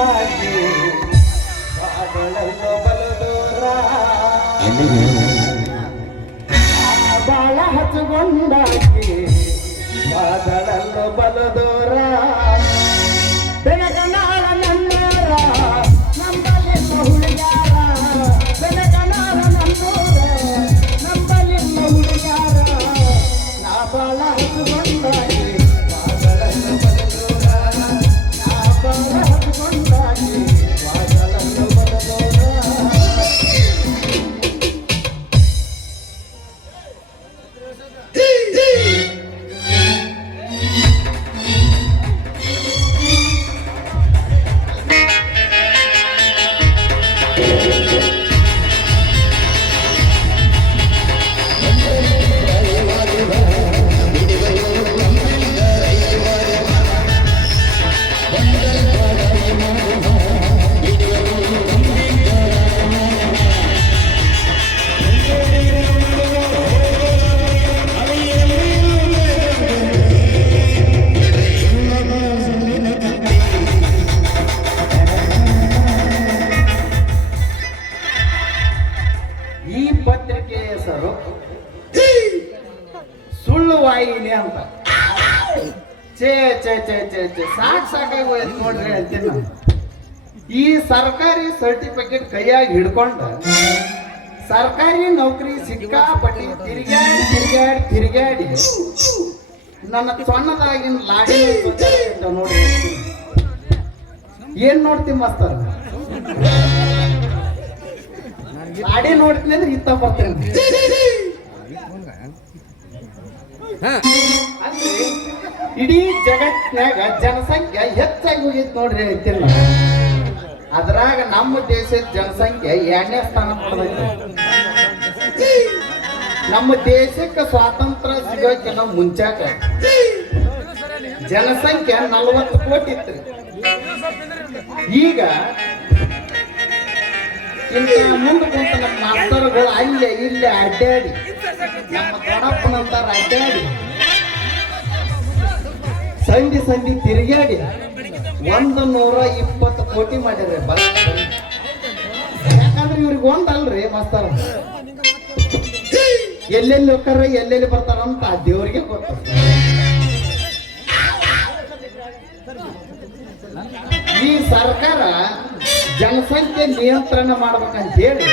ಹಚ್ಕೊಂಡಾಗಿ ಬಾಗಳಲ್ಲೋ ಬಲದೂರ ಬಾಳ ಹಚ್ಕೊಂಡಾಗಿ ಬಾಗಳಲ್ಲೋ ಬಲದೂರ ಬೆಳಗನಾಳ ನನ್ನೂರ ನಂಬಲಿಲ್ಲ ಹುಡುಗ್ಯಾರ ಬೆಳಗನಾಳ ನನ್ನೂರ ನಂಬಲಿಲ್ಲ ಹುಡುಗ್ಯಾರ ನಾ ಬಾಳ ಹಚ್ಕೊಂಡಾಗಿ ಬಾಗಳಲ್ಲೋ ಬಲದೂರ ನಾ ಬಾಳ ಹಚ್ಕೊಂಡಾಗಿ ಬಾಗಳಲ್ಲೋ ಬಲದೂರ ಈ ಪತ್ರಿಕೆಯ ಹೆಸರು ಸುಳ್ಳು ವಾಹಿನಿ ಅಂತ. ಚೇ ಚೇ ಚೇ ಚೇ ಚೇ ಸಾಕಾಗಿ ಹೋಯ್ತು ನೋಡ್ರಿ ಅಂತೀನಿ ನಾನು. ಈ ಸರ್ಕಾರಿ ಸರ್ಟಿಫಿಕೇಟ್ ಕೈಯಾಗಿ ಹಿಡ್ಕೊಂಡು ಸರ್ಕಾರಿ ನೌಕರಿ ಸಿಕ್ಕಾಪಟ್ಟಿ ತಿರುಗಾಡಿ ತಿರುಗಾಡಿ ತಿರುಗಾಡಿ ನನ್ನ ಸಣ್ಣದಾಗಿನ ಲಾಡಿ ನೋಡ್ರಿ. ಏನ್ ನೋಡ್ತೀನಿ ಮಸ್ತಾರ ಗಾಡಿ ನೋಡ್ತೀನಿ ಅಂದ್ರೆ ಇತ್ತ ಬರ್ತೇನೆ. ಅಂದ್ರೆ ಇಡೀ ಜಗತ್ತಿನಾಗ ಜನಸಂಖ್ಯೆ ಹೆಚ್ಚಾಗಿ ಹೋಗಿತ್ತು ನೋಡ್ರಿ ಅಂತಿಲ್ಲ. ಅದ್ರಾಗ ನಮ್ಮ ದೇಶದ ಜನಸಂಖ್ಯೆ 2ನೇ ಸ್ಥಾನ ಪಡೆದೈತೆ. ನಮ್ಮ ದೇಶಕ್ಕೆ ಸ್ವಾತಂತ್ರ್ಯ ಸಿಗೋಕಿನ ಮುಂಚಾಕ ಜನಸಂಖ್ಯೆ 40 ಕೋಟಿ ಇತ್ತು. ಈಗ ಇಂತ ಮುಂದೆ ಕುಂತ ನಮ್ಮ ಮಾಸ್ತರ್ಗಳು ಅಲ್ಲೇ ಇಲ್ಲೇ ಅಡ್ಡಾಡಿ ನಮ್ಮ ದೊಡ್ಡಪ್ಪನಂತಾರ ಅಡ್ಡಾಡಿ ಸಂಧಿ ಸಂಧಿ ತಿರುಗಾಡಿ 120 ಕೋಟಿ ಮಾಡ್ಯಾರ. ಯಾಕಂದ್ರೆ ಇವ್ರಿಗೆ ಒಂದಲ್ರಿ ಮಾಸ್ತರ, ಎಲ್ಲೆಲ್ಲಿ ಹೋಗ್ತಾರ ಎಲ್ಲೆಲ್ಲಿ ಬರ್ತಾರಂತ ದೇವ್ರಿಗೆ ಗೊತ್ತ. ಈ ಸರ್ಕಾರ ಜನಸಂಖ್ಯೆ ನಿಯಂತ್ರಣ ಮಾಡ್ಬೇಕಂತ ಹೇಳಿ